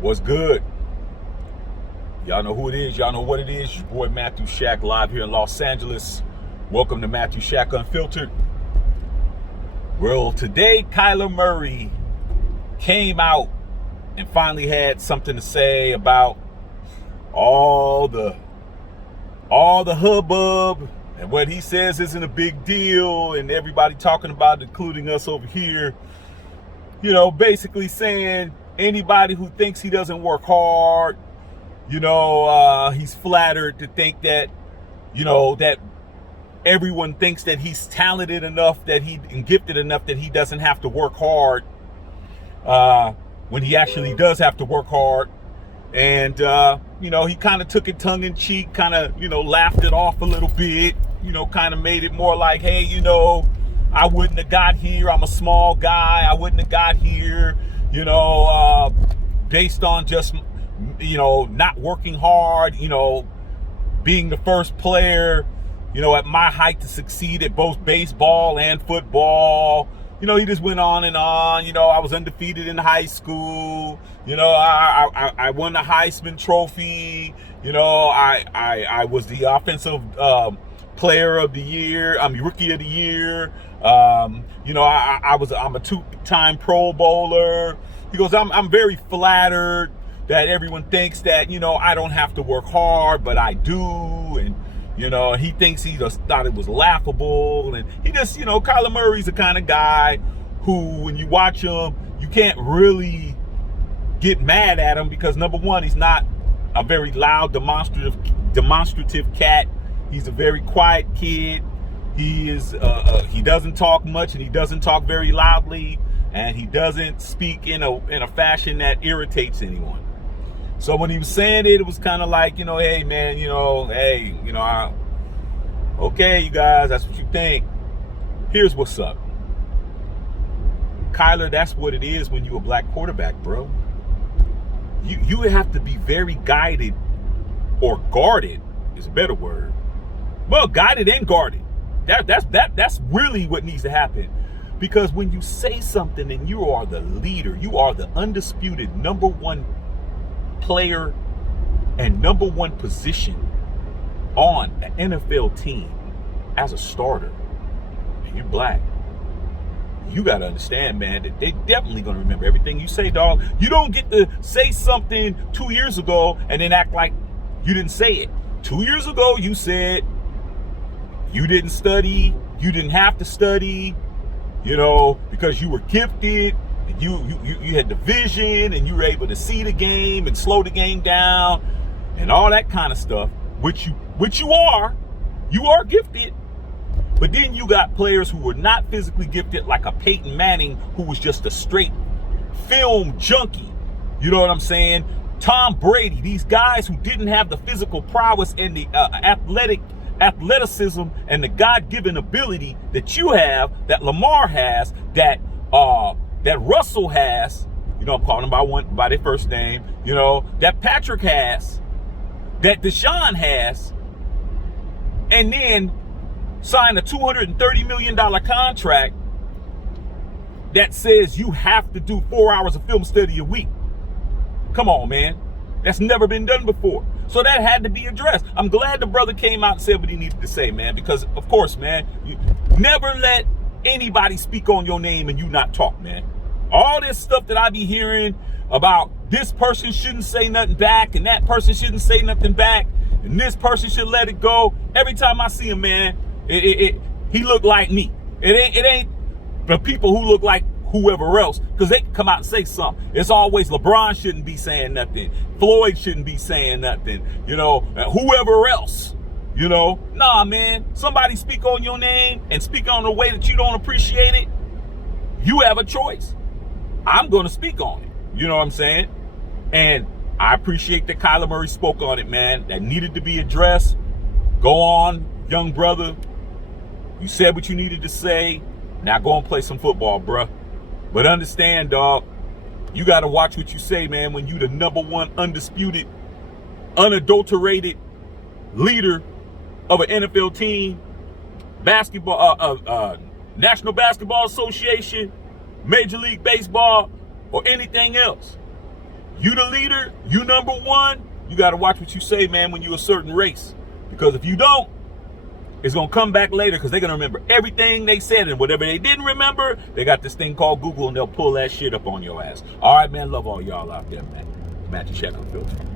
What's good? Y'all know who it is. Y'all know what it is. Your boy Matthew Shack live here in Los Angeles. Welcome to Matthew Shack Unfiltered. Well, today Kyler Murray came out and finally had something to say about all the hubbub and what he says isn't a big deal, and everybody talking about it, including us over here. You know, basically saying anybody who thinks he doesn't work hard, he's flattered to think that, that everyone thinks that he's talented enough, and gifted enough that he doesn't have to work hard, when he actually does have to work hard. And, he kind of took it tongue in cheek, kind of, laughed it off a little bit, kind of made it more like, hey, I wouldn't have got here. I'm a small guy. I wouldn't have got here, based on just, not working hard, being the first player, at my height to succeed at both baseball and football. He just went on and on. I was undefeated in high school. I won the Heisman Trophy. I was the offensive player of the year. I'm rookie of the year. I'm a two-time Pro Bowler. He goes, I'm very flattered that everyone thinks that, I don't have to work hard, but I do. And, he thinks he just thought it was laughable. And he just, Kyler Murray's the kind of guy who, when you watch him, you can't really get mad at him because, number one, he's not a very loud, demonstrative cat. He's a very quiet kid. He doesn't talk much, and he doesn't talk very loudly, and he doesn't speak in a fashion that irritates anyone. So when he was saying it, it was kind of like, hey man, okay, you guys, that's what you think. Here's what's up. Kyler, that's what it is when you're a black quarterback, bro. You have to be very guided, or guarded is a better word. Well, guided and guarded. That's really what needs to happen. Because when you say something and you are the leader, you are the undisputed number one player and number one position on an NFL team as a starter, and you're black, you got to understand, man, that they definitely going to remember everything you say, dog. You don't get to say something 2 years ago and then act like you didn't say it. 2 years ago, you said you didn't study, you didn't have to study, because you were gifted, and you had the vision, and you were able to see the game and slow the game down and all that kind of stuff, which you are gifted. But then you got players who were not physically gifted, like a Peyton Manning, who was just a straight film junkie. You know what I'm saying? Tom Brady, these guys who didn't have the physical prowess and the athleticism and the God-given ability that you have, that Lamar has, that Russell has, I'm calling them by their first name, that Patrick has, that Deshaun has, and then sign a $230 million contract that says you have to do 4 hours of film study a week. Come on, man. That's never been done before. So that had to be addressed. I'm glad the brother came out and said what he needed to say, man, because, of course, man, you never let anybody speak on your name and you not talk, man. All this stuff that I be hearing about this person shouldn't say nothing back and that person shouldn't say nothing back and this person should let it go. Every time I see him, man, he look like me. It ain't the people who look like whoever else, because they can come out and say something. It's always LeBron shouldn't be saying nothing. Floyd shouldn't be saying nothing. Whoever else. Nah, man. Somebody speak on your name and speak on a way that you don't appreciate it. You have a choice. I'm going to speak on it. You know what I'm saying? And I appreciate that Kyler Murray spoke on it, man. That needed to be addressed. Go on, young brother. You said what you needed to say. Now go and play some football, bruh. But understand, dog, you got to watch what you say, man, when you the number one undisputed, unadulterated leader of an NFL team, basketball, National Basketball Association, Major League Baseball, or anything else. You the leader, you number one, you got to watch what you say, man, when you're a certain race. Because if you don't, it's going to come back later because they're going to remember everything they said. And whatever they didn't remember, they got this thing called Google, and they'll pull that shit up on your ass. All right, man. Love all y'all out there, man. Matthew Check on Filter.